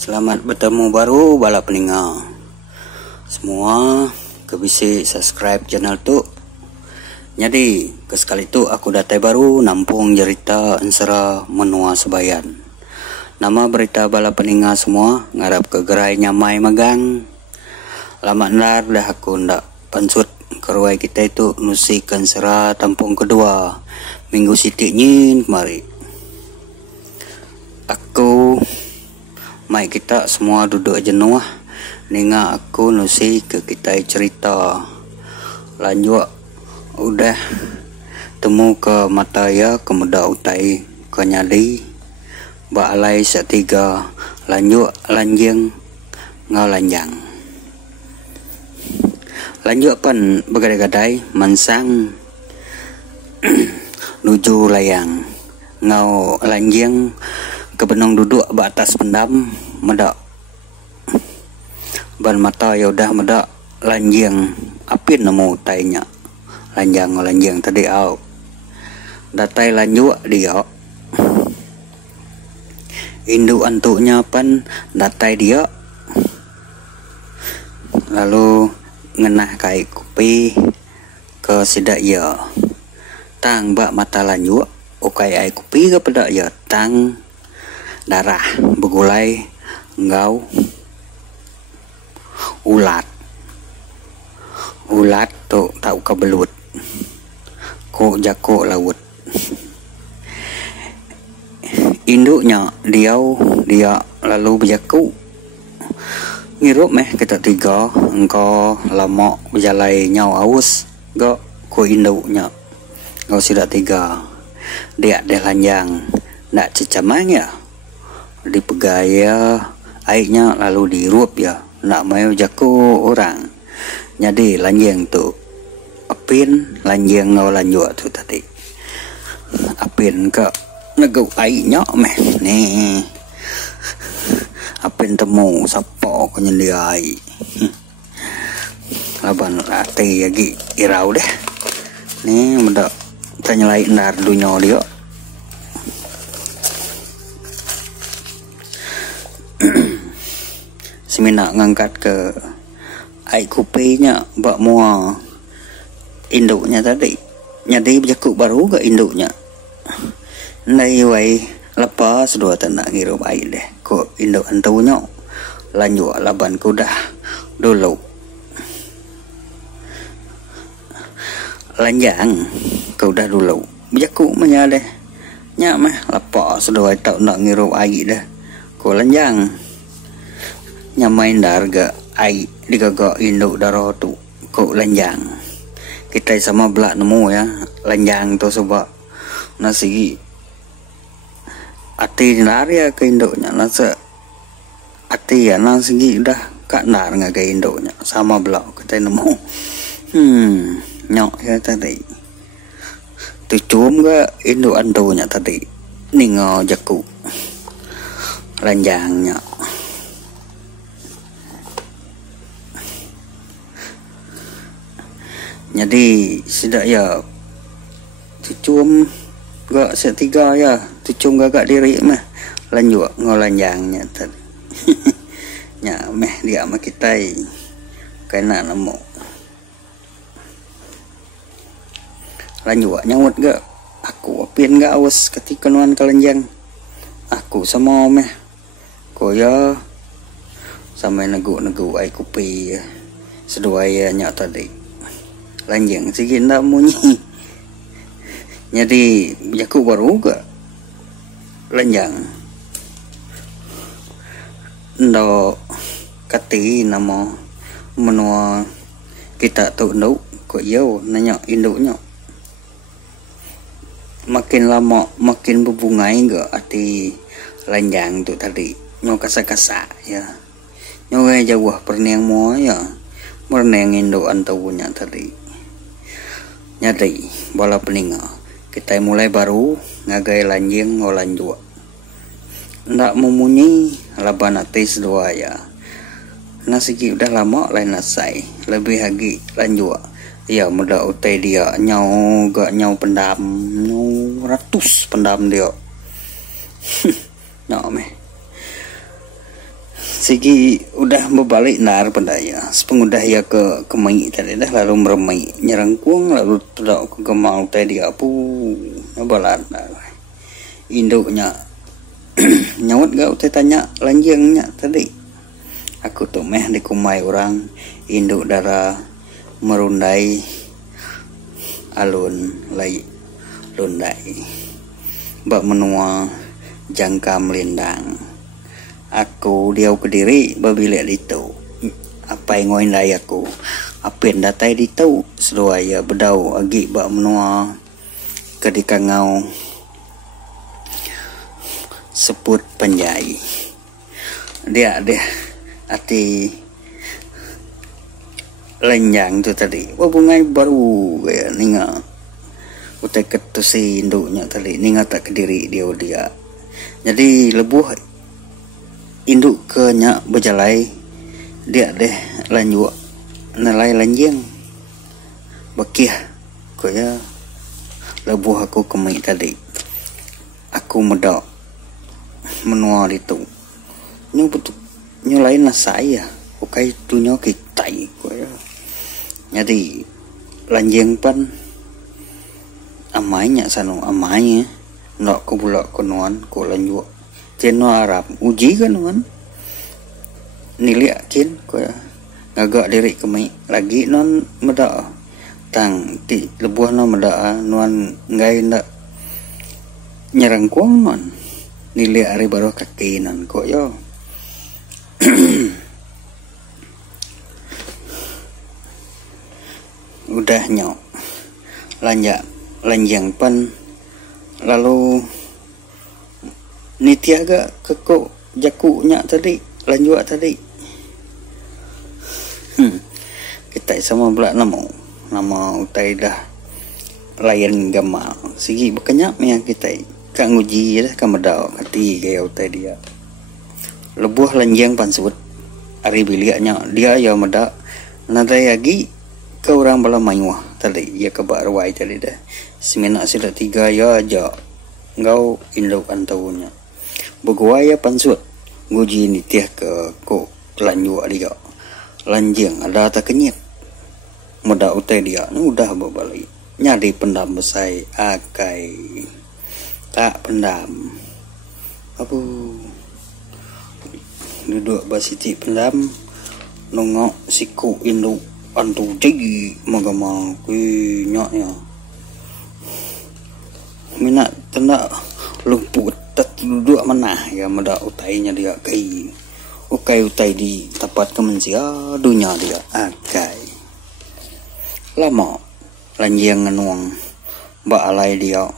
Selamat bertemu baru bala peninga. Semua kebisi subscribe channel tu. Jadi kesekali tu aku datai baru nampung cerita ensera menua sebayan. Nama berita bala peninga semua ngarap ke gerai nyamai magang. Lama nar dah aku ndak pansut keruai kita itu nusi ensera tampung kedua minggu siti nyin kemari. Aku mai kita semua duduk jenuh ninga aku nusi ke kita cerita lanjut udah temu ke mata ya kemuda utai ke nyali ba alai setiga lanjut lanjeng ngau lanjang lanjut pan begadai-gadai mansang nuju layang ngau lanjeng kebenong duduk batas pendam medak ban mata ya udah medak lanjeng apin nemu tainya lanjang tadi au datai lanjut dia induk antuknya pan datai dia lalu ngenah kai kopi ke sidak ya tang bak mata lanjut ukai ai kopi ke pedak ya tang darah begulai ngau ulat tu tau kebelut ko jako laut induknya dia lalu berjaku ngirup meh kita tiga engkau lama berjalai nyau aus go ko induknya ngau sidak tiga dia deh lanjang nak cecamang ya dipegaya airnya lalu dirup ya nak mau jaku orang jadi lanjeng tu apin lanjeng ngau lanjut tu tadi apin ke negau airnya meh nih apin temu sapa ke nyelia air laban ati lagi irau deh nih mendak tanya lain nar dunya dia semina ngangkat ke air kopinya bak mua induknya tadi jadi berjakuk baru ke induknya nai wai lepas dua tanah ngirup air deh ko induk antunya lanjut laban kudah dulu lanjang kudah dulu berjakuk menya deh nyak mah lepas dua tak nak ngirup air deh ko lanjang nyamain darga ai digaga induk daro tu ko lanjang kita sama belak nemu ya lanjang tu sebab nasi ati nar ya ke induknya nasa ati ya nasi dah kak nar nggak ke induknya sama belak kita nemu nyok ya tadi tu cum ke induk antunya tadi ningo jaku lanjangnya jadi sidak ya tucum gak setiga ya tucum gak diri mah lanjut ngolanjangnya tadi nya meh dia mah kita kena nemu lanjut nyawat gak aku apin gak awas ketika nuan kelenjang aku sama meh koya sampai negu ai kopi ya seduaya nya tadi lanjang sikit ndak munyi jadi jaku baru ke lanjang ndo kati nama menua kita tu nduk ko yo nanya induknya makin lama makin berbungai ke ati lanjang tu tadi nyo kasa-kasa ya nyo jauh perneng mo ya perneng induk antunya tadi nyari bola peninga kita mulai baru ngagai lanjeng ngolan dua ndak memunyi laban atis dua ya nasi udah lama lain nasai lebih lagi lanjut ya muda utai dia nyau gak nyau pendam nyau ratus pendam dia No meh. Sigi udah berbalik nar pendaya. Sepengudah ya ke kemai tadi dah lalu meremai nyerangkuang lalu tidak ke gemau tadi apa balan induknya nyawat gak udah tanya lanjangnya tadi. Aku tuh meh di kumai orang induk darah merundai alun lai lundai bak menua jangka melindang. Aku dia ke diri babila itu apa yang ngoin lai aku apa yang datai itu sedoaya bedau agi bak menua ketika ngau seput penjai dia hati lenjang tu tadi bungai baru kayak ninga utai ketusi induknya tadi ninga tak kediri dia jadi lebuh induk ke nyak berjalai dia lanjut nalai lanjang bakih kaya lebuh aku kemai tadi aku medak menua itu nyu betul nyu lain lah saya ukai tunyo kita kaya jadi lanjang pan amainya sanu amainya nak ko bulak konuan ko lanjut Ceno Arab uji kan niliakin ko ngagak diri kemai lagi non meda tang ti lebuh non meda non ngai ndak nyerang kuang non niliak ari baru kaki non ko yo udah nyok lanjang pan lalu nitiaga keko jakunya tadi lanjut tadi kita sama belak nama utai dah layan gamal sigi bekenyak yang kita kak nguji dah kamedau kati gaya utai dia lebuh lanjang pansut ari biliaknya dia ya medak nadai lagi ke orang bala mayuah tadi ya ke bak rawai tadi dah semena sila 3 ya aja ngau induk antaunya beguaya pansut nguji nitiah ke ko lanjut dia lanjang ada tak kenyap muda utai dia udah berbalik nyari pendam besai akai tak pendam apa duduk basiti pendam nongok siku induk antu jadi magama kui nyaknya minat tenda luput duduk mana ya meda utainya dia kai ukai utai di tempat kemensia dunia dia akai lama lanjang nganuang ba alai dia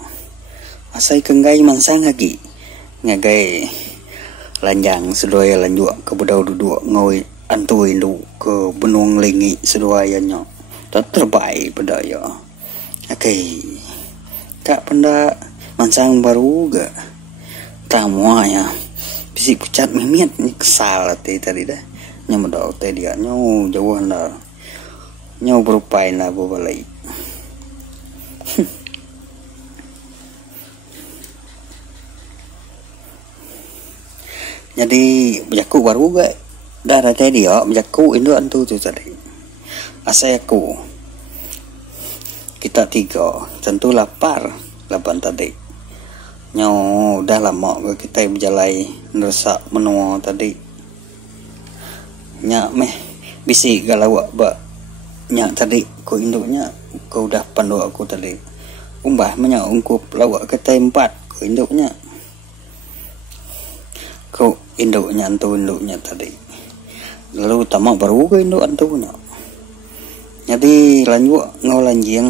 asai kenggai mansang lagi ngagai lanjang sedoya lanjut ke bedau duduk ngoi antu indu ke benuang lingi sedoyanya tak terbaik pedaya akai tak penda mansang baru ga tamu ya bisi pucat mimiat ni kesal tadi dah nyamu dah tadi dia nyaw jauh dah nyaw berupain lah boleh jadi bejaku baru ga dah tadi dia bejaku itu antu tu tadi asai aku kita 3 tentu lapar tadi nyaw udah lama kita berjalai nerusak menua tadi nyak meh bisi galawak ba nyak tadi ko induknya ko udah pandu aku tadi umbah menyak ungkup lawak kita 4 ko induknya antu induknya tadi lalu tamak baru ko induk antunya jadi lanjut ngolanjing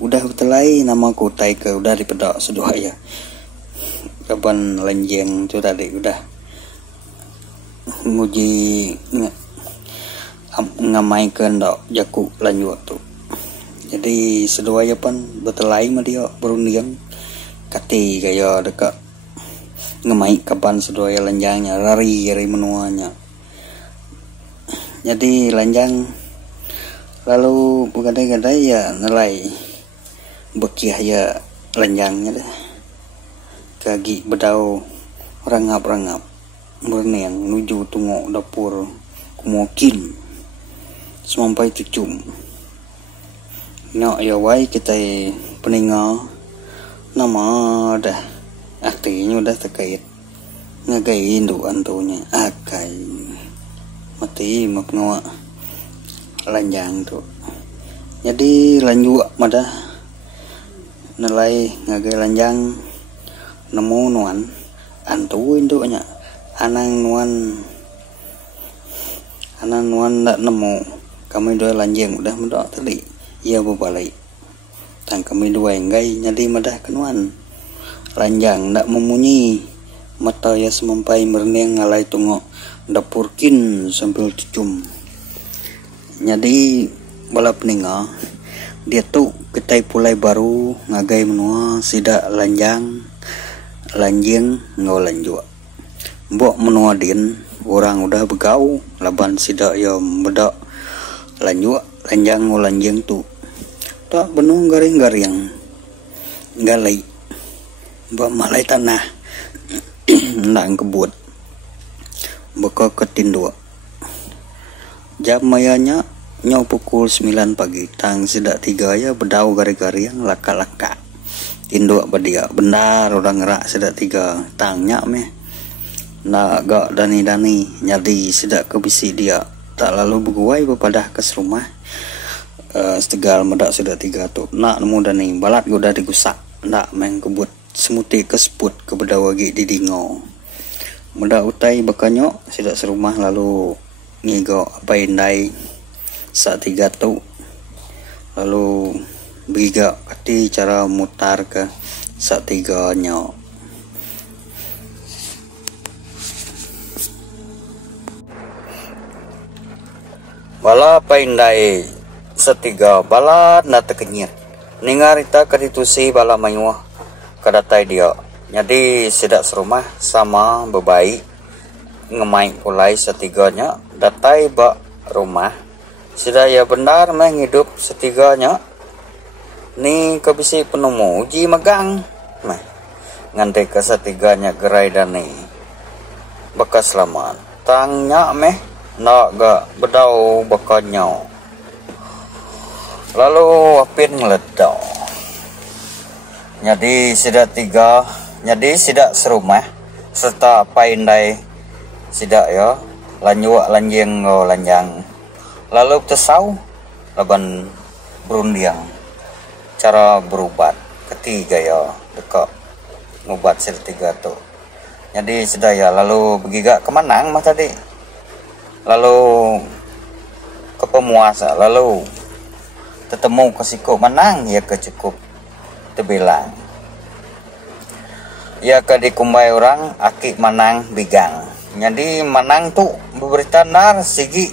udah telai nama kutai ke udah dipedak sedoa ya kapan lanjeng tu tadi udah nguji ngamaikan dok jaku lanjut tu jadi sedoa ya pan betelai mah dia berunding kati gaya dekat ngemai kapan sedoa ya lanjangnya lari menuanya jadi lanjang lalu gadai-gadai ya nilai bekiah ya lanjangnya dah kagi bedau rangap-rangap berneng menuju tunggu dapur kumokin sampai tucum nyok ya wai kita peninga nama dah artinya udah terkait ngagai induk antunya akai mati mapngawa lanjang tu jadi lanjut madah nilai ngagai lanjang nemu nuan antu induknya anang nuan ndak nemu kami dua lanjang udah mendak tadi ia berbalik tang kami dua engai jadi madah kenuan lanjang ndak memunyi mata ya semampai merneng ngalai tunggu dapurkin sambil cucum jadi bala peninga dia tuh ketai pulai baru ngagai menua sidak lanjang ngau lanjut mbok menua din orang udah begau laban sidak ya bedak lanjut lanjang ngau lanjang tu tak benuh garing-garing galai mbak malai tanah nak kebut beka ketindu jam mayanya nyau pukul 9 pagi tang sidak 3 ya bedau gari-gari yang laka-laka tinduk badia benar orang ngerak sidak 3 tangnya meh nak gak dani-dani jadi sidak kebisi dia tak lalu beguai bepadah ke rumah setegal medak sidak 3 tu nak nemu dani balat udah digusak nak main kebut semuti keseput ke bedau lagi di dingo medak utai bekanyok sidak serumah lalu ngigo apa indai saat 3 tu lalu biga kati cara mutar ke saat 3 nyok bala paindai setiga bala na tekenyit ningarita kaditusi bala mayuah kadatai dia jadi sidak serumah sama bebaik ngemai pulai setiganya datai bak rumah sudah ya benar menghidup setiganya ni kebisi penemu uji megang meh nganti ke setiganya gerai dani bekas selamat tangnya meh nak gak bedau bekanya lalu apin ngeledak jadi sidak 3 jadi sidak serumah serta paindai sidak ya lanjut lanjang lanjang lalu tesau laban berundiang cara berubat ketiga ya dekat ngubat sir 3 tu jadi sedaya lalu begiga kemanang mah tadi lalu ke pemuasa lalu ketemu ke siku menang ya ke cukup terbilang ya ke dikumbai orang aki manang bigang jadi manang tu berberita nar sigi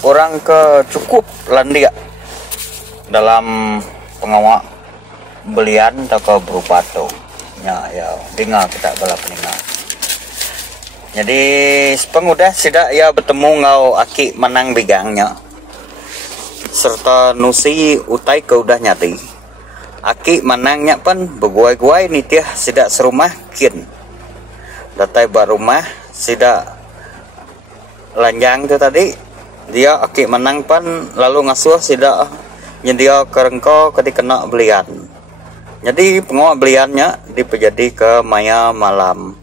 orang ke cukup landia dalam pengawak belian atau berupa tu ya dengar kita bala peninga jadi pengudah sidak ya bertemu ngau aki menang bigangnya serta nusi utai ke udah nyati aki menangnya pun beguai-guai nitiah sidak serumah kin datai barumah sidak lanjang tu tadi dia aki menang pan lalu ngasuh sidak nyedia kerengko ketika kena belian jadi pengawak beliannya dipejadi ke maya malam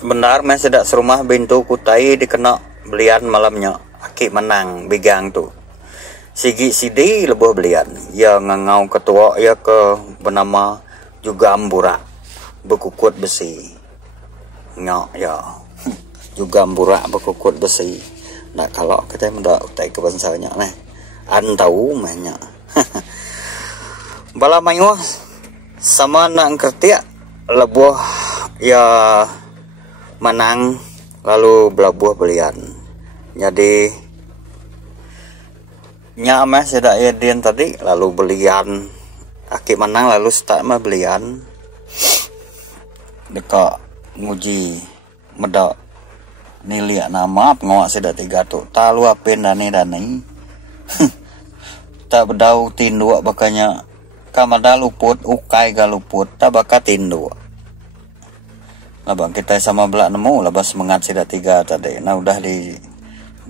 benar meh sidak serumah bintu kutai dikena belian malamnya aki menang bigang tu sigi sidi lebuh belian ya ngangau ketua ya ke bernama juga ambura bekukut besi nyok ya juga ambura bekukut besi nah kalau kita mendak utai ke bangsanya nih antau banyak bala mayuh sama nak kertia lebuh ya menang lalu belabuh belian jadi nyamah sedak yadin tadi lalu belian aki menang lalu start mah belian dekat nguji medak niliak nama pengawak sedak 3 tu talu apin dani tak bedau tinduk bakanya kamada luput ukai ga luput tabaka tindo labang kita sama belak nemu labas semangat sida tiga tadi nah udah di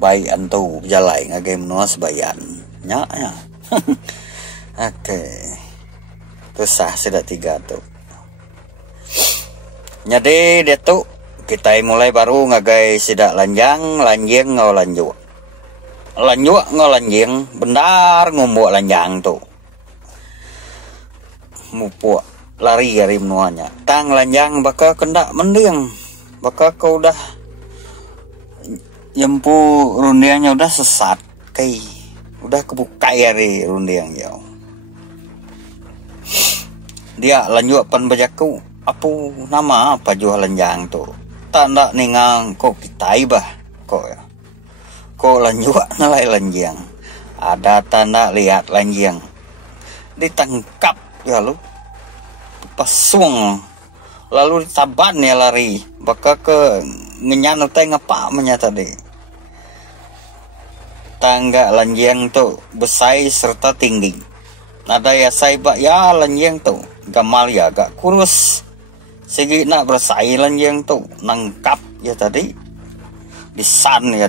bayi antu jalai ngagay menua sebayan nya ya. Oke terus sah sida tiga tuh jadi dia tuh kita mulai baru ngagay sida lanjang ngau lanjut ngolanjing benar ngumbuk lanjang tuh mupuk lari dari menuanya tang lanjang baka kendak mending baka kau udah jempu rundiangnya udah sesat kai udah kebuka dari rundiang jauh dia lanjut pan bajaku apa nama apa jual lanjang tuh tanda ningang kok kita ibah kok ya kok lanjut nalai lanjang ada tanda lihat lanjang ditangkap ya lu pasung lalu ditaban ya lari baka ke ngenyan teh ngapa menyata deh tangga lanjang tuh besai serta tinggi ada ya saibak ya lanjang tuh gamal ya agak kurus segi nak bersai lanjang tuh nangkap ya tadi disan ya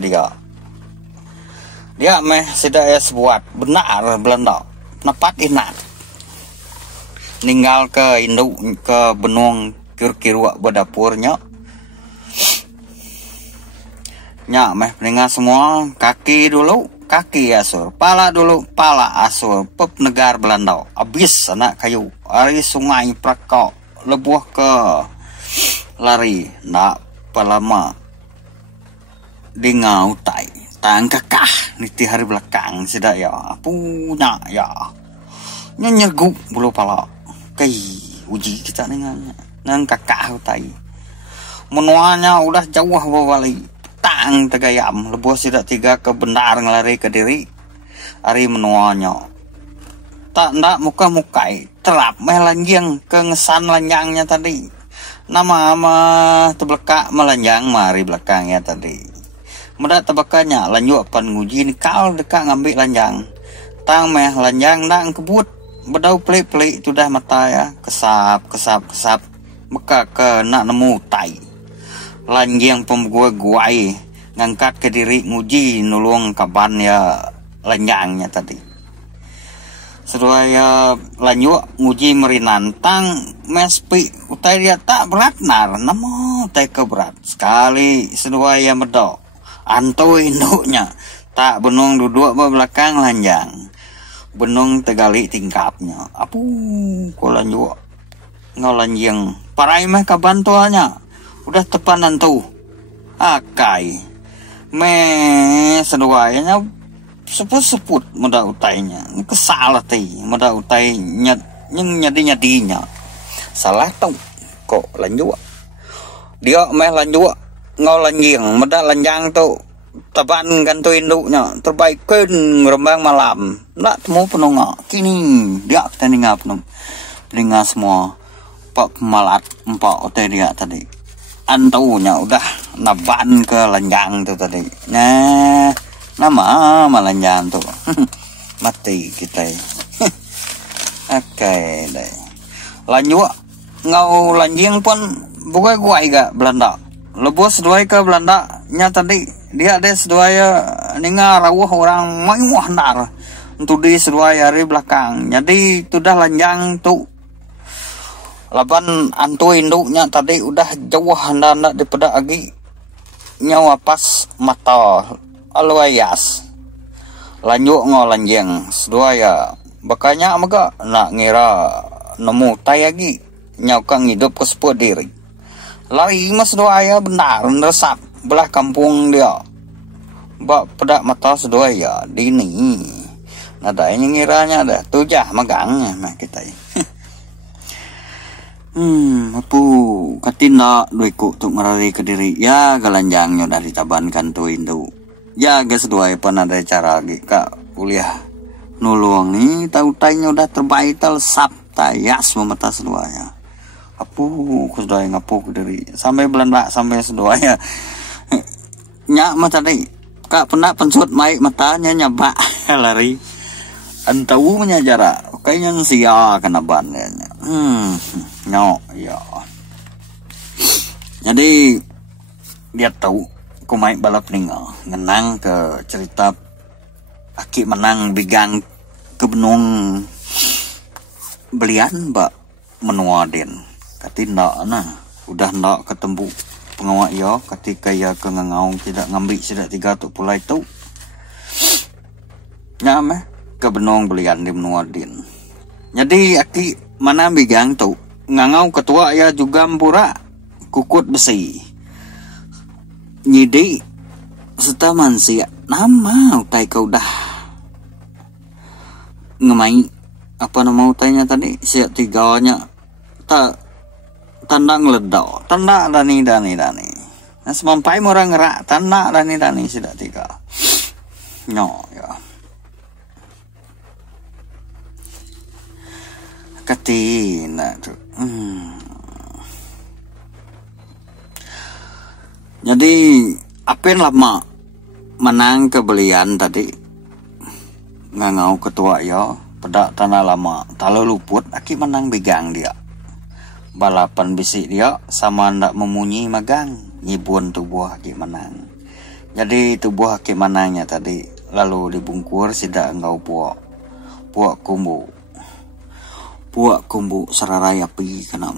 dia meh sudah ya sebuat benar Belanda napat inat ninggal ke induk ke benung kir-kirwa bedapurnya nya meh peninggal semua kaki dulu kaki asur pala dulu pala asur pep negar Belanda abis anak kayu ari sungai prakok lebuh ke lari nak palama dingau tai tang kakah niti hari belakang sida ya punya ya nyerguk bulu pala kai uji kita dengan kakah tai menuanya udah jauh bawali tang tegayam lebuh sida tiga ke benar ngelari ke diri hari menuanya tak ndak muka-mukai terap meh lanjang ke ngesan lanjangnya tadi nama teblekak melanjang mari belakangnya tadi medak tebakanya lanjut pan nguji ni kau dekat ngambil lanjang tang meh lanjang nang kebut bedau pelik-pelik itu dah mata ya kesap meka ke nak nemu tai lanjang pemguai ngangkat ke diri nguji nulung kaban ya lanjangnya tadi sedaya lanjut nguji merinan tang mespi utai dia tak berat nar namo tai ke berat sekali sedaya medok anto induknya tak benung duduk belakang lanjang benung tegali tingkapnya apu ko lanjut ngau lanjang parai meh kabantuanya udah tepanan tuh akai me seduanya seput muda utainya kesal teh muda utai nyadinya salah tuh kok lanjut dia meh lanjut ngau lanjang muda lanjang tuh taban gantu induknya terbaikkan rembang malam nak temu penonga kini dia teninga peninga semua pak malat empat otai dia tadi antunya udah naban ke lanjang tuh tadi nah nama malanjang tuh mati kita oke deh lanjut ngau lanjang pun bukan gua gak Belanda lebos dua ke Belanda nya tadi dia ada sedaya ninga rawuh orang mewah nar untuk di sedaya hari belakang jadi itu dah lanjang tuh laban antu induknya tadi udah jauh hendak daripada agi nyawa pas mata aluayas lanjut ngolanjang sedaya bakanya maga nak ngira nemu tayagi nyakang hidup ke sepuluh diri lari mas doaya benar resap belah kampung dia bak pedak mata sedaya dini nada ini ngiranya dah tujah megangnya nah kita apu katina duiku tuk merari ke diri ya galanjangnya udah ditabankan tuh indu ya guys dua pun ada cara kak kuliah nulung nih tahu tanya udah terbaik telesap tayas memeta seduanya apu kesedua ngapu ke diri sampai Belanda sampai seduanya nyak mata deh kak pernah pensut maik matanya nyabak lari antau menyajara oke kayaknya sia kena bannya. Ya. Jadi dia tahu kumai balap ninggal ngenang ke cerita aki menang bigang ke benung belian mbak menua den katinda nah udah ndak ketemu pengawak yo ketika ya ke ngangau tidak ngambil tidak tiga tu pulai tu nyame ke benung belian di menua den. Jadi aki mana bigang tu ngangau ketua ya juga mpura kukut besi nyidi setaman sia nama utai kau dah ngemai apa nama utainya tadi sia tiganya tak tanda ngeledak tanda dani nah semampai orang ngerak tanda dani sia tiga no ya katina tuh Jadi apen lama menang kebelian tadi ngangau ketua yo pedak tanah lama talo luput aki menang begang dia balapan bisik dia sama ndak memunyi magang nyibun tubuh aki menang. Jadi tubuh aki menangnya tadi lalu dibungkur sidak engkau puak kumbu seraraya pi kena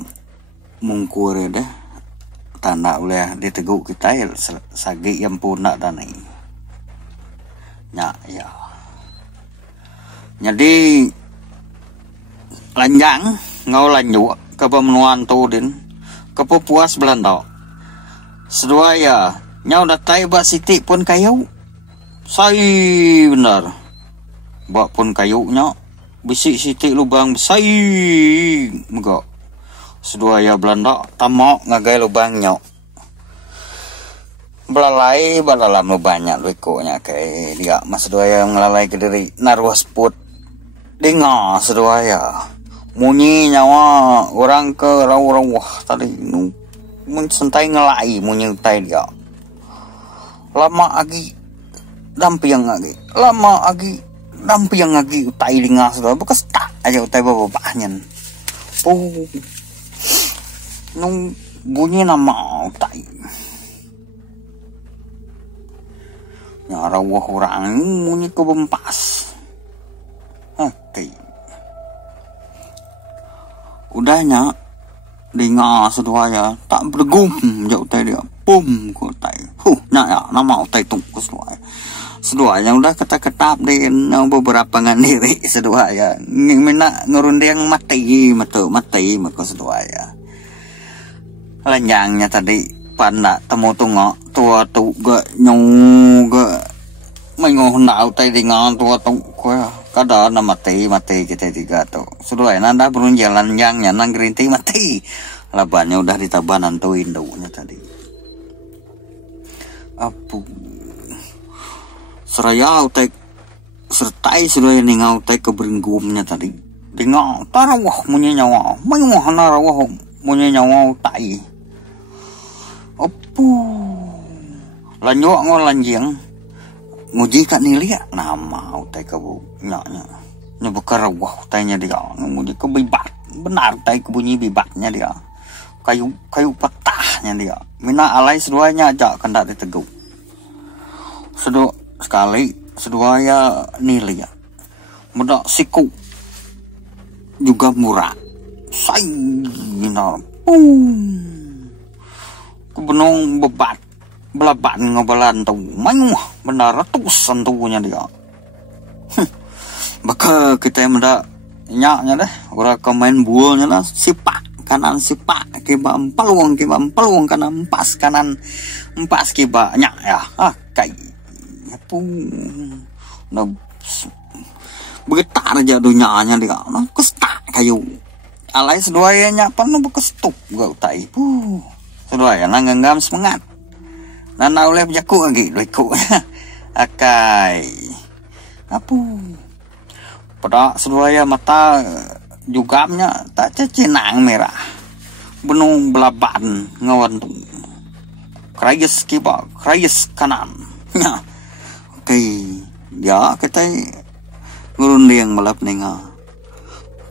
mungkur deh tanda oleh diteguk kita ya sagi yang punak dan ini ya jadi lanjang ngau lanjut ke pemenuhan tu din ke puas Belanda sedua ya nyau datai bak siti pun kayu sai benar bak pun kayunya bisik siti lubang besai megak sedua ya Belanda tamak ngagai lubang nyok belalai badalam lubangnya luikonya kayak dia mas sedua ya ngelalai ke diri naruas put dengar sedua ya munyi nyawa orang ke rawah tadi mensentai ngelai munyi tai dia lama lagi dampiang lagi utai dengar sedua bekas tak aja utai bapaknya nung bunyi nama utai nyara wah orang bunyi kebempas oke udahnya dengar sedua tak bergum jauh utai dia pum ko utai nah ya nama utai tungku sedua udah ketap di beberapa ngandiri sedua ya mina ngurundeng mati maka sedua ya lanjangnya tadi pada temu tunggu tua tu gak nyung gak mengoh nak utai dengan tua tu kada na mati kita tiga tu sudah nanda berun jalan lanjangnya nang gerinti mati labannya udah ditabanan tu indunya tadi apu seraya utai sertai sudah ningau utai keberenggumnya tadi dengan tarawah munyi nyawa mengoh narawah munyi nyawa utai lanjut ngolanjing nguji kak nilia nama utai kabu nyaknya nyebekar wah utainya dia nguji kebibat benar utai kebunyi bibatnya dia kayu petahnya dia mina alai seduanya aja kendak diteguk sekali seduanya nilia muda siku juga murah say mina kebenung bebat belabat ngobalan tu manyu benar ratusan tubuhnya dia maka kita yang mendak nyaknya deh orang main buolnya lah sipak kanan sipak kiba peluang kanan empas kiba nyak ya kayak nah begetar aja dunyanya dia nah kestak kayu alai seduanya pan bekestuk gak utai sedua ya nanggam semangat nana oleh jaku lagi luiku akai apa pada sedua ya mata jugamnya tak cecenang merah benung belaban ngawan tu krayes kiba krayes kanan ya oke ya kita ngurunding melap ninga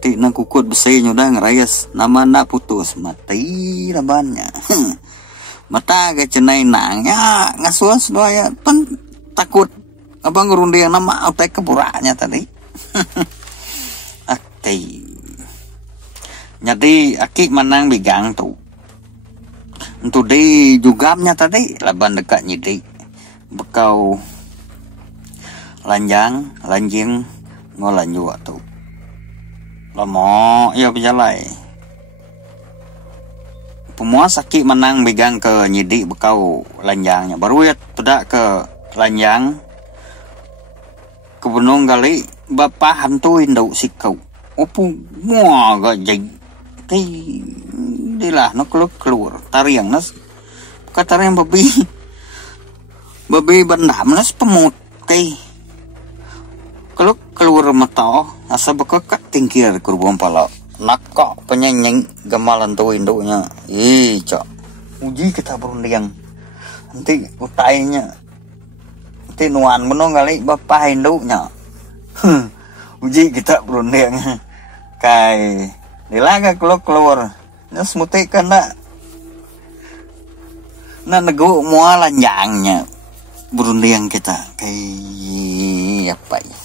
Ti nang kukut besi udah ngerayas nama nak putus mati labannya. Mata ke cenai nangnya ngasuas doa pan takut abang ngerundi yang nama apa keburanya tadi. Oke. Jadi aki manang bigang tuh. Untuk di jugamnya tadi laban dekat nyidik bekau lanjing ngolan juga tuh. Lama ya berjalai. Pemuas aki menang megang ke nyidik bekau lanjangnya. Baru ya tidak ke lanjang ke benung kali bapak hantu induk sikau. Opu mua gak jadi. Dilah no keluar tariang nas. Kata tariang babi bandam nas pemut kay. Kalau keluar mata asa bekak tingkir kurban pala nakak penyanyi gemalan tu induknya cok uji kita berunding nanti utainya nanti nuan menong kali bapak induknya uji kita berunding kai dilaga keluar nas mutikan nak nego mual lanjangnya berunding kita kai apa ya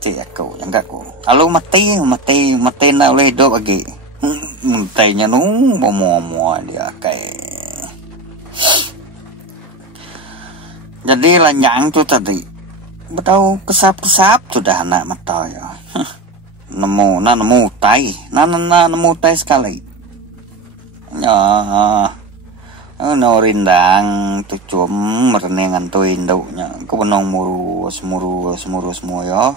ti aku yang aku alo mati na oleh hidup lagi matinya mau dia kayak jadi lanjang tuh tadi betul kesap sudah anak mata ya nemu tai sekali ya no rindang tuh cum merenengan tuh induknya kebenong murus semua ya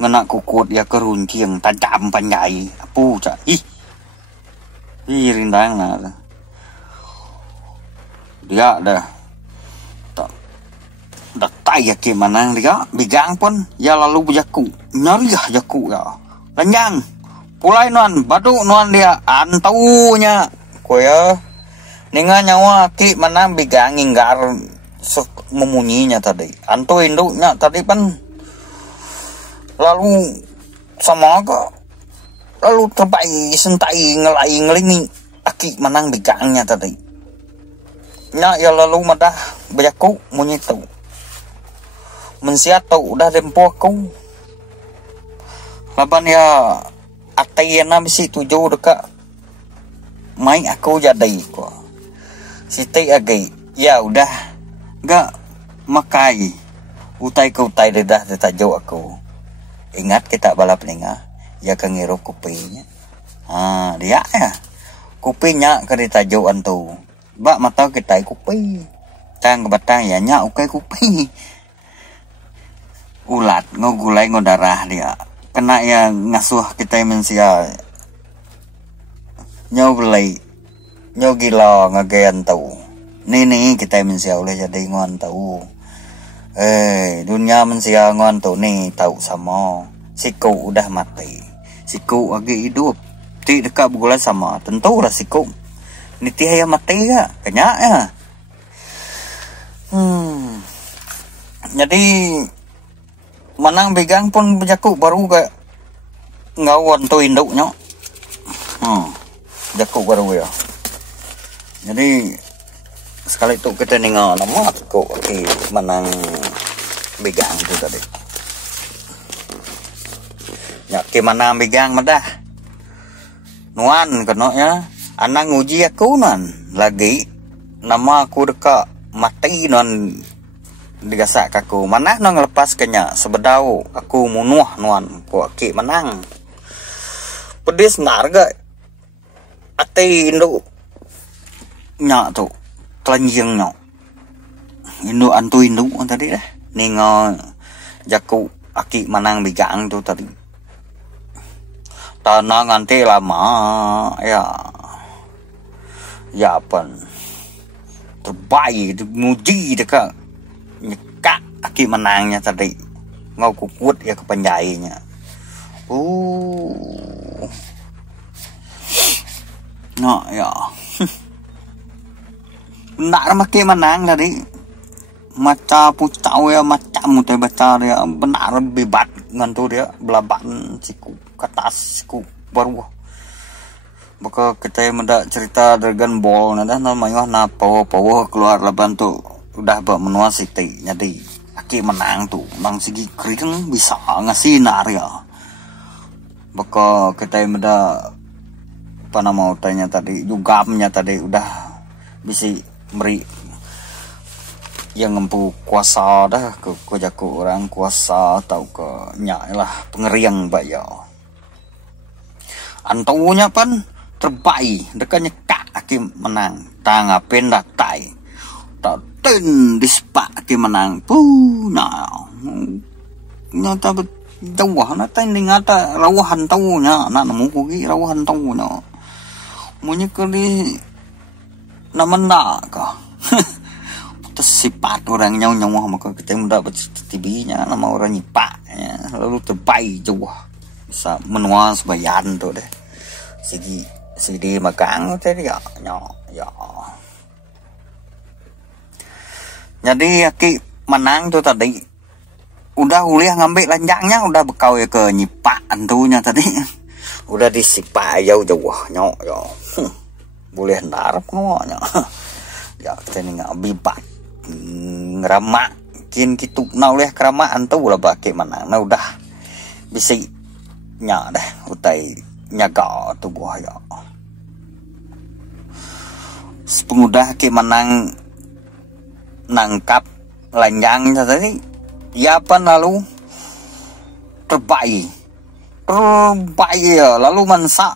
ngena kukut ya keruncing tajam panjai apu cak ih rindang lah dia dah tai ya manang dia bigang pun ya lalu bejaku nyari ya jaku ya lanjang pulai nuan badu nuan dia antaunya koya ninga nyawa ki manang bigang inggar memunyinya tadi antu induknya tadi pan lalu sama kok lalu terbaik sentai ngelingi aki menang bigangnya tadi nya ya lalu madah bejaku munyitu mensiatu udah dempo aku laban ya atayana bisi tujuh dekat main aku jadi kok siti agai ya udah gak makai utai dedah detajau aku. Ingat kita balap ninga ya kengiru kupinya dia ya kupinya ke ditajuan tuh bak mata kita kupi tang kebatang ya nya ukai kupi ulat ngogulai ngodarah dia kena ya ngasuh kita mensia nyo gila ngagean tahu nih kita mensia oleh jadi ngon tahu dunia mensia ngon tuh nih tahu sama siku udah mati siku lagi hidup ti dekat bulan sama tentu lah siku nitih ya mati ya kenyak ya jadi menang pegang pun bejaku baru ke ngawan tuh induknya jaku baru ya jadi sekali itu kita nengok nama kok menang begang itu tadi ya gimana begang madah nuan kena ya anak nguji aku nuan lagi nama aku dekat mati nuan digasak aku mana nang lepas kenya sebedau aku munuh nuan kok ki menang pedis narga ati induk nyak tuh kelanjing no induk antu induk tadi dah ningo jaku aki manang bigang tuh tadi tanah nganti lama ya apa terbaik muji dekat nyekak aki menangnya tadi ngau kukut ya kepenjainya no ya nak maki menang tadi maca pucau ya macam mutai baca dia benar bebat ngantu dia belaban siku ke atas ku baru maka kita mendak cerita Dragon Ball nah namanya power keluar laban tuh udah menua Siti jadi Aki menang tuh menang segi kering bisa ngasih ya maka kita mendak apa nama utanya tadi jugamnya tadi udah bisa beri yang ngempu kuasa dah ke jago orang kuasa atau ke nyak lah pengeriang bayo antunya pan terbaik dekatnya kak Aki menang tangapen datai tak ten dispak Aki menang nah nyata jauh na tan ngata rawahan taunya nak nemu kugi rawahan taunya munyi kali naman ka sifat orang nyawa maka kita mendapat tibinya nama orang nyipak ya. Lalu terbaik jauh bisa menua sebayan tuh deh segi magang tadi ya jadi Aki menang tuh tadi udah uliah ngambil lanjangnya udah bekau ya ke nyipak antunya tadi udah disipak jauh boleh ndarap ngomongnya ya kita ini nggak bibat ngeramak kin gitu nah oleh keramaan tuh udah pakai mana nah udah bisa nya dah utai nyaga tuh gua ya pengudah ke menang nangkap lanjang tadi ya apa lalu terbaik ya lalu mansa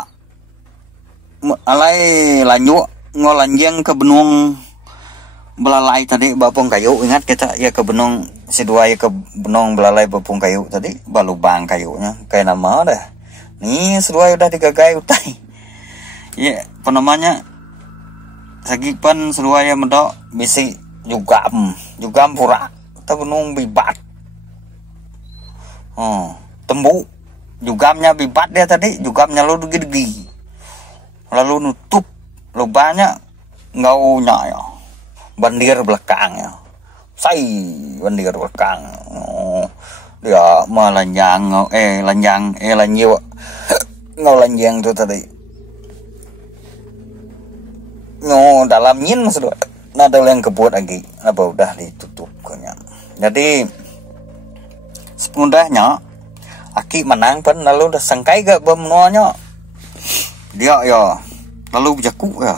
alai lanjut ngolanjang ke benung belalai tadi bapung kayu ingat kita ya ke benung sidua ya ke benung belalai bapung kayu tadi balubang kayunya kayak nama dah nih sidua udah digagai utai ya apa namanya sagipan sidua ya medok bisi juga pura kita benung bibat tembu jugamnya bibat dia tadi jugamnya lu degi lalu nutup lubanya ngaunya ya bandir belakang ya bandir belakang dia melanjang lanjang lanjang tuh tadi dalam nyin maksud ada yang kebut lagi apa udah ditutup kayaknya jadi sepundahnya Aki menang pun lalu udah sangkai gak bemenuanya dia ya lalu jaku ya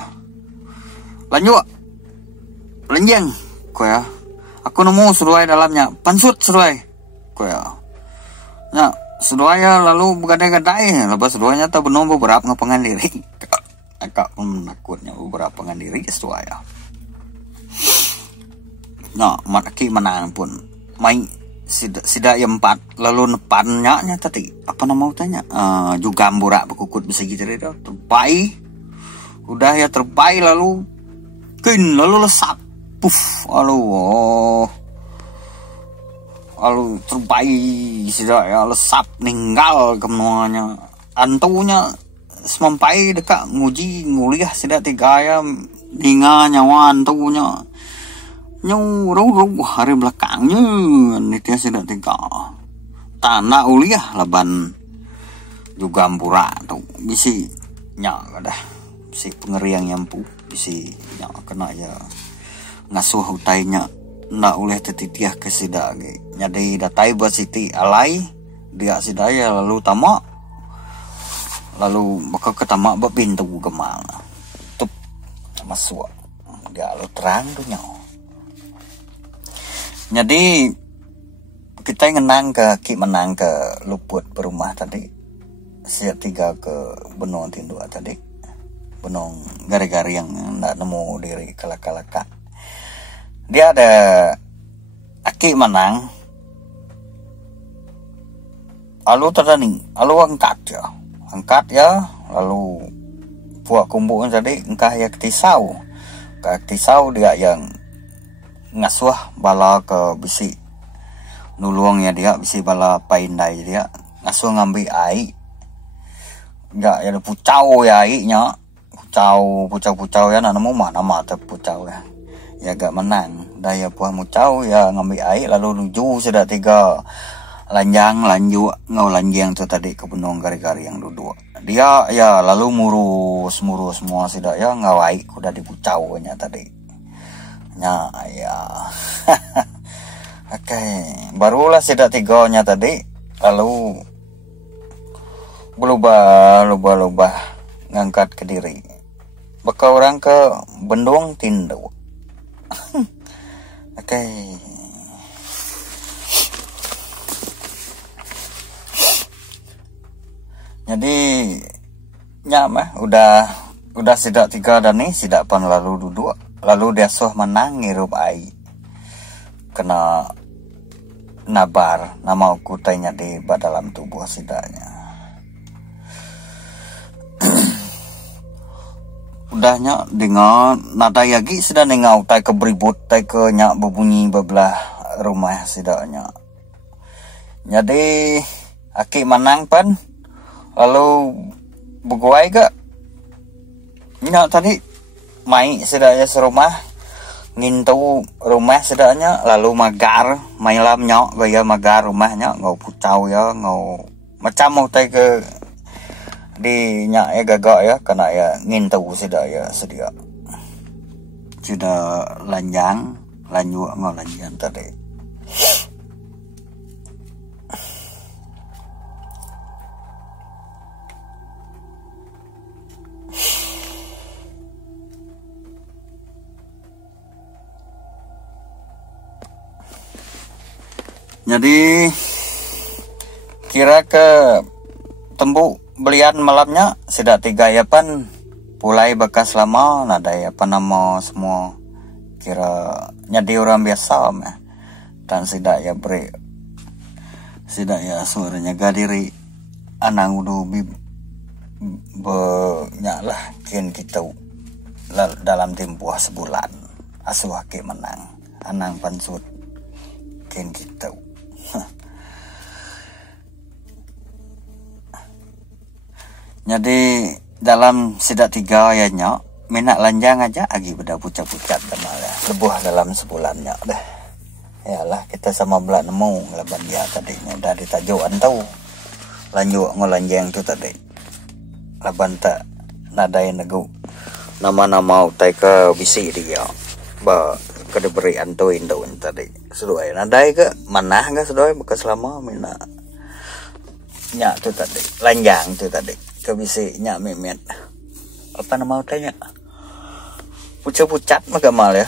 lanjut lenjeng ko ya aku nemu seruai dalamnya pansut seruai ko ya nah seruai lalu begadai-gadai lepas seruainya tak benar beberapa ngapangan diri agak menakutnya beberapa ngan diri seruai ya nah Aki menang pun main sida yang 4 lalu nepannya tadi apa nama utanya juga burak bekukut bisa gitu deh terbaik udah ya terbaik lalu lalu lesap lalu terbaik sudah ya lesap ninggal kemuanya antunya semampai dekat nguji nguliah sudah 3 ya ninga nyawa antunya nyuruh hari belakangnya nitia sudah 3 tanah uliah laban juga ampura tuh bisi nyak dah si pengeriang nyampu bisi nyak kena ya ngasuh utainya ndak oleh tetitiah ke sida ge nyadai datai buat siti alai dia sidaya lalu tamak lalu maka ketamak bepintu gemal tup masuk dia lalu terang dunya jadi kita ngenang ke Ki menang ke luput berumah tadi siap 3 ke benong tindua tadi benong gara-gara yang ndak nemu diri kalak-kalaka dia ada Aki menang lalu tadi lalu angkat ya lalu buat kumpulkan tadi engkah ya ketisau dia yang ngasuh bala ke bisi nulungnya dia bisi bala paindai dia ngasuh ngambil air enggak ya pucau ya airnya pucau ya nanamu mana mata pucau ya gak menang daya puah mucau ya ngambil air lalu nuju sudah 3 lanjang lanjut ngau lanjang tu tadi ke benong gari-gari yang duduk dia ya lalu murus semua sudah ya ngawai kuda dibucau nya tadi nya ya oke barulah sudah tiganya tadi lalu berubah ngangkat ke diri bakal orang ke bendung tindu oke. Jadi nyamah udah sidak tiga dan nih sidak pan lalu duduk lalu dia soh menang ngirup ai kena nabar nama kutainya di dalam tubuh sidaknya udahnya dengan nada yagi sudah nengau tai ke beribut tai ke nyak berbunyi bebelah rumah sidaknya jadi aki menang pan lalu buguai ke nyak tadi mai sedaya serumah ngintu rumah sedanya lalu magar mai lam nyok gaya magar rumahnya ngau pucau ya ngau macam mau tai ke di nyak ya gagak ya kena ya ngintu sedaya sedia sudah lanjang lanjut ngau lanjang tadi. Jadi kira ke tembu belian malamnya sudah tiga ya pan pulai bekas lama nada ya pan nama semua kira nyadi orang biasa mah dan tidak ya beri tidak ya suaranya gadiri anang udah banyak lah kian kita dalam tempoh sebulan asuh ke menang anang pansut kian kita. Jadi dalam sidak tiga ya nyok minat lanjang aja agi beda pucat-pucat ya lebuh dalam sebulannya dah yalah kita sama belak nemu laban dia tadinya udah ditajuan tahu lanjut ngolanjang tu tadi laban tak nadai nego nama-nama utai ke bisi dia ba kada beri anto indo tadi sesuai nadai ke mana enggak sesuai bekas lama mina nyak tu tadi lanjang tu tadi ke bisi nyak memet apa nama utainya pucat-pucat mah gamal ya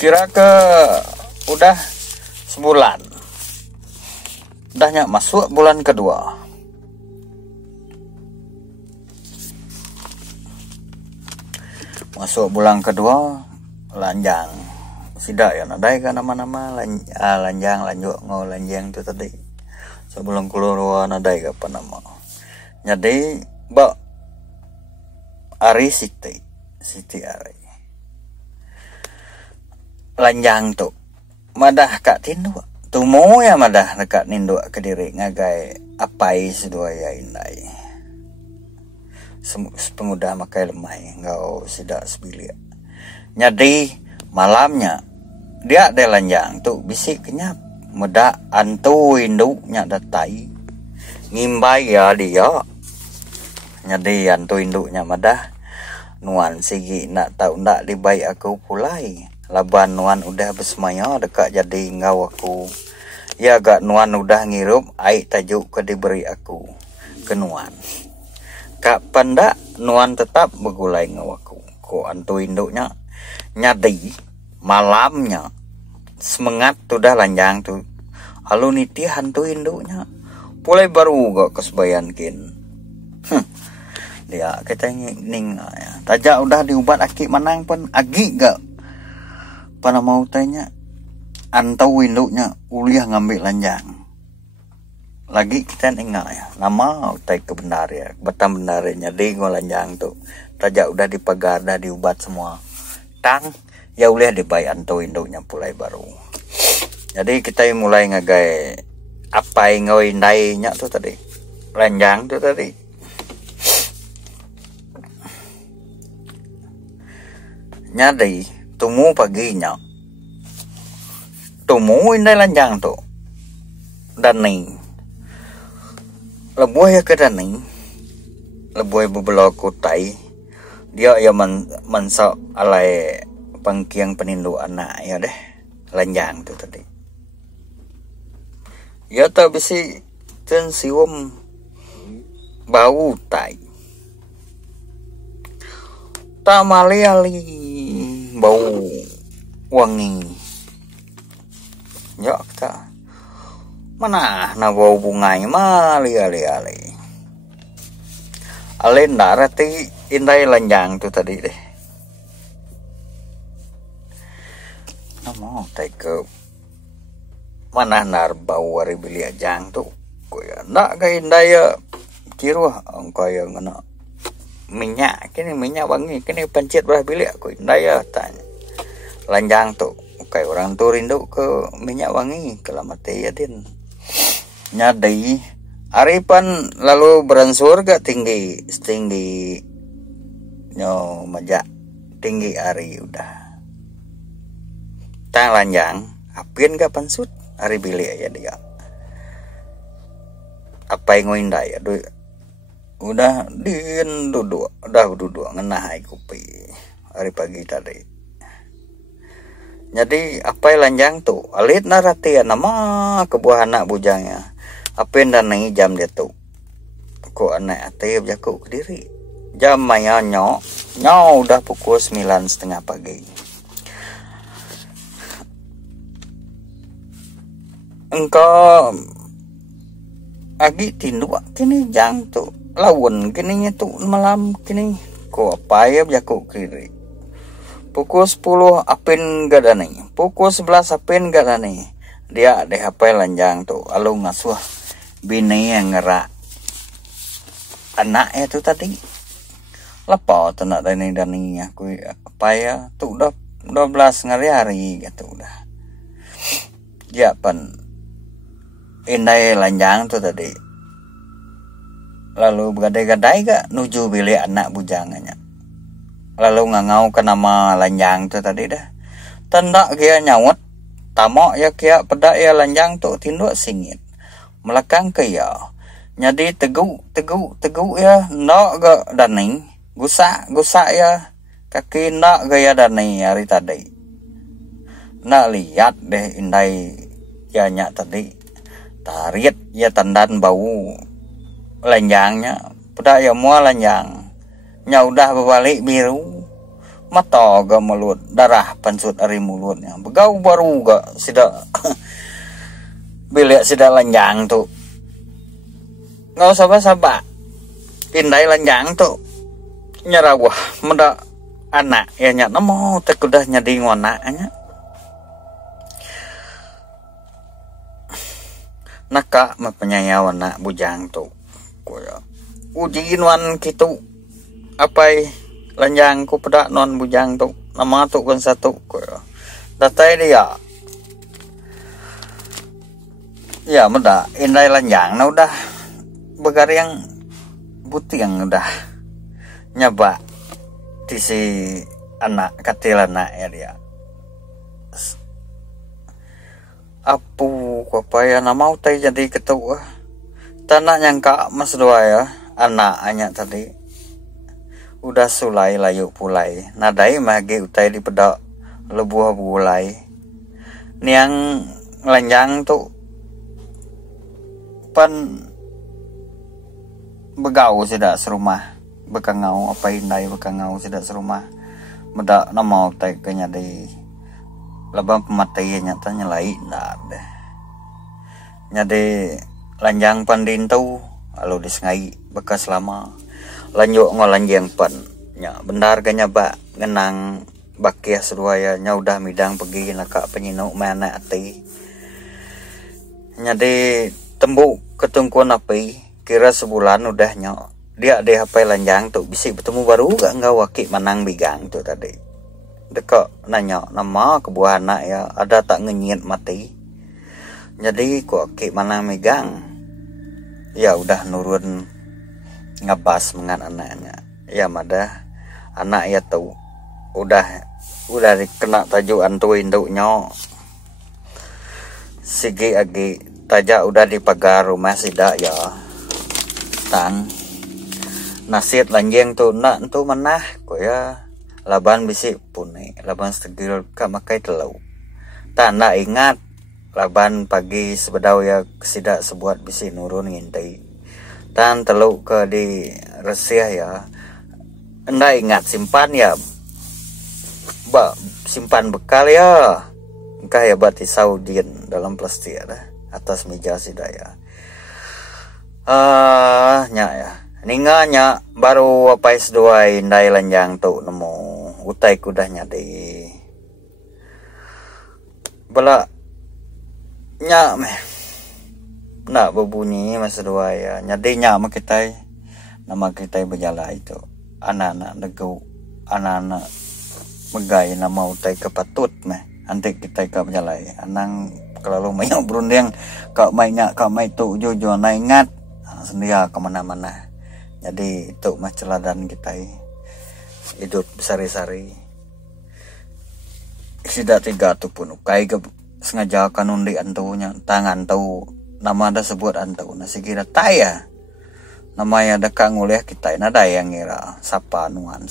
kira ke udah sebulan udah nyak masuk bulan kedua masuk bulan kedua lanjang sidak ya nadai kan nama-nama lanjang lanjut ngau lanjang itu tadi sebelum keluar nadai apa nama jadi bak ari siti ari lanjang tu madah kak tindu tumo ya madah dekat nindu ke diri ngagai apai sedua ya indai pengudah makai lemai ngau sidak sebilia jadi malamnya dia ada lanjang tu bisik kenyap meda antu induknya datai ngimbai ya dia jadi antu induknya madah nuan sigi nak tahu ndak dibai aku pulai laban nuan udah besmaya dekat jadi ngau aku ya gak nuan udah ngirup ai tajuk ke diberi aku ke nuan kapan dak nuan tetap begulai ngau aku ko antu induknya nyadi malamnya semangat tu dah lanjang tu lalu niti hantu induknya pulai baru gak kesebayan kin dia kita ning ya tajak udah diubat aki menang pun agi gak pada mau tanya antau induknya uliah ngambil lanjang lagi kita ingat ya nama utai kebenar ya betam benarnya di ngolanjang tu tajak udah dipagar dah diubat semua tang ya uliah dibai anto induknya pulai baru jadi kita mulai ngagai apa yang ngoi ndainya tu tadi lanjang tu tadi nyadai tumu paginya tumu indai lanjang tu dani lebuh ya ke dani lebuh bebelok kutai dia ya mensok alai pangkiang penindu anak ya deh lanjang tu tadi ya tak bisi ten siwam bau tai tak mali-ali bau wangi ya tak mana na bau bungai mali-ali alen darati indai lanjang tu tadi deh namo tai ke mana nar bau ari beli ajang tu ko ya nak ka indai ya kiru angka ya ngana minyak kini minyak wangi kini pencet berah bilik ko indai ya tanya lanjang tu kayak orang tu rindu ke minyak wangi kalau mati ya din nyadai aripan lalu beransur gak tinggi nyo majak tinggi ari udah tang lanjang apin gak pansut ari bilik aja dia apa yang ngindai aduh udah duduk ngenah kopi hari pagi tadi jadi apa yang lanjang tuh alit narati nama kebuah anak bujangnya apin dan nangi jam dia tuh kok anak atib jaku ke diri jam maya nyok udah pukul 9:30 pagi engkau agi tinduk kini jang tu lawan kini tu malam kini ko apa ya jaku kiri pukul 10 apin gadani pukul 11 apin gadani dia deh apa lanjang tu alu ngasuh bini yang ngerak anak itu tadi lepas tu nak dani aku apa ya tu udah 12 hari gitu udah ya pan indai lanjang tu tadi lalu bergadai-gadai gak nuju bilik anak bujangannya lalu ngangau ke nama lanjang tu tadi dah tanda kia nyawat tamok ya kia pedak ya lanjang tu tinduk singit melakang ke ya jadi teguk ya nak gak daning gusak ya kaki nak gaya daning hari tadi nak lihat deh indai ya nyak tadi tarit ya tandan bau lanjangnya pada ya mua lanjang nya udah berbalik biru mata ga mulut darah pansut ari mulutnya begau baru ga sida bilik sida lanjang tu ngau sabar indai lanjang tu nyarawah menda anak ya nya namo teh kudah nyadi ngonaknya naka mempenyayawan nak bujang tu koya ujiin wan kitu apai lanjang ku pedak non bujang tu nama tu kan satu koya datai dia ya meda indai lanjang na udah begariang butiang udah nyaba di si anak katil anak ya dia apu apa ya nama utai jadi ketua tanah nyangka mas doa ya anaknya tadi udah sulai layu pulai nadai magi utai di pedak lebuah bulai niang lanjang tu pan begau tidak serumah bekangau apa indai bekangau tidak serumah medak nama utai kenya di labang pematian nyatanya lain dah deh nyade lanjang pandin tau lalu disengai bekas lama lanjut ngolanjang pan nya benar ganya ba ngenang bakia seruaya nya udah midang pergi naka penyinuk mana ati nyade tembuk ketungkuan api kira sebulan udah nya dia deh apa lanjang tuh bisa bertemu baru gak enggak wakil menang bigang tuh tadi dekat nanya nama kebuah anak ya ada tak ngenyit mati jadi kok ki mana megang ya udah nurun ngebas dengan anaknya ya mada anak ya tahu udah udah dikena tajuan tuh induknya sigi agi tajak udah dipagar rumah sidak ya tan nasit lanjeng tuh nak tuh manah ko ya laban bisi pune laban segil ka makai telau tan nak ingat laban pagi sebedau ya sidak sebuat bisi nurun ngintai tan telau ke di resih ya anda ingat simpan ya simpan bekal ya engkau ya bati Saudian dalam plastik ada atas meja sidaya nya ya ninganya baru apa S2 indai lanjang tu nemu utai kudahnya di bala nya meh nak berbunyi masa dua ya nyadinya sama kita nama kita berjala itu anak-anak negau anak-anak megai nama utai kepatut meh nanti kita ke berjalan anang kalau main berunding kau mainnya kau main tu jujur na ingat sendia kemana-mana jadi itu mah celadan kita hidup sehari-hari tidak tiga tu pun kai ke sengaja kan undi antunya tangan tau nama ada sebut antu nasi kira taya namanya ada kang oleh kita ada yang ngira sapanuan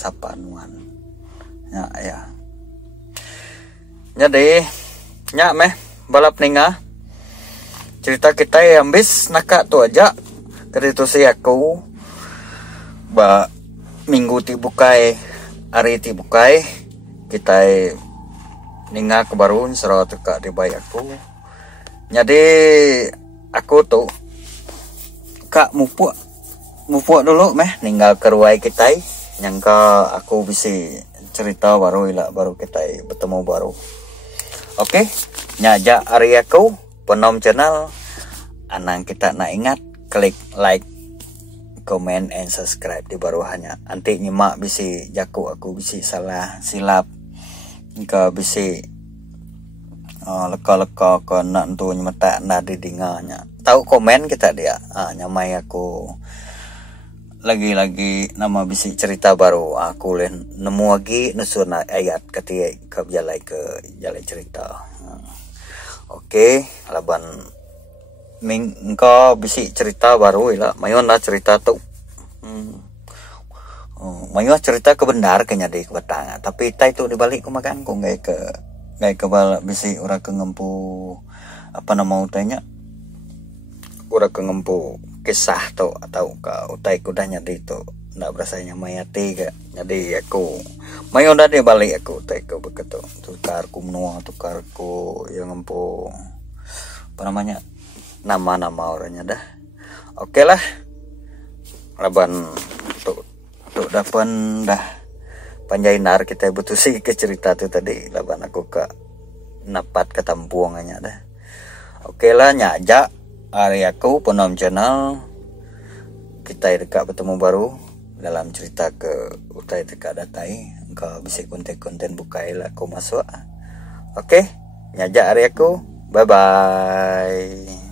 ya jadi nyak meh balap ninga cerita kita yang bis nakak tu aja keritu si aku ba minggu ti bukai hari ti bukai kita ninga kebarun serau teka di bayi aku jadi aku tuh kak mupuk dulu meh ninggal keruai kita nyangka aku bisa cerita baru kita bertemu baru. Oke, nyajak hari aku penom channel anang kita nak ingat klik like comment and subscribe di baruhannya nanti nyimak bisi jaku aku bisi salah silap ke bisi leka-leka ke nak tu nyemeta nak didinganya tahu komen kita dia nyamai aku lagi nama bisi cerita baru aku nemu lagi nusun ayat ketika jalai cerita oke laban engkau bisi cerita baru lah mayon lah cerita tuh mayon cerita kebenar kayaknya di kebatang tapi tai itu dibalik kumakan ku ngai ke bal bisi orang ke ngempu apa nama utanya orang ke ngempu kisah tuh atau ke utai kudahnya di itu ndak berasanya mayati gak jadi aku mayon dah dia balik aku utai ke begitu tukar kumnua tukar ku yang ngempu apa namanya nama orangnya dah oke lah laban tuh dapan dah panjainar kita butuh sih ke cerita tuh tadi laban aku ke napat ketampuangannya dah oke lah nyajak hari aku penom channel kita dekat bertemu baru dalam cerita ke utai dekat datai engkau bisa konten bukai lah aku masuk oke nyajak hari aku bye bye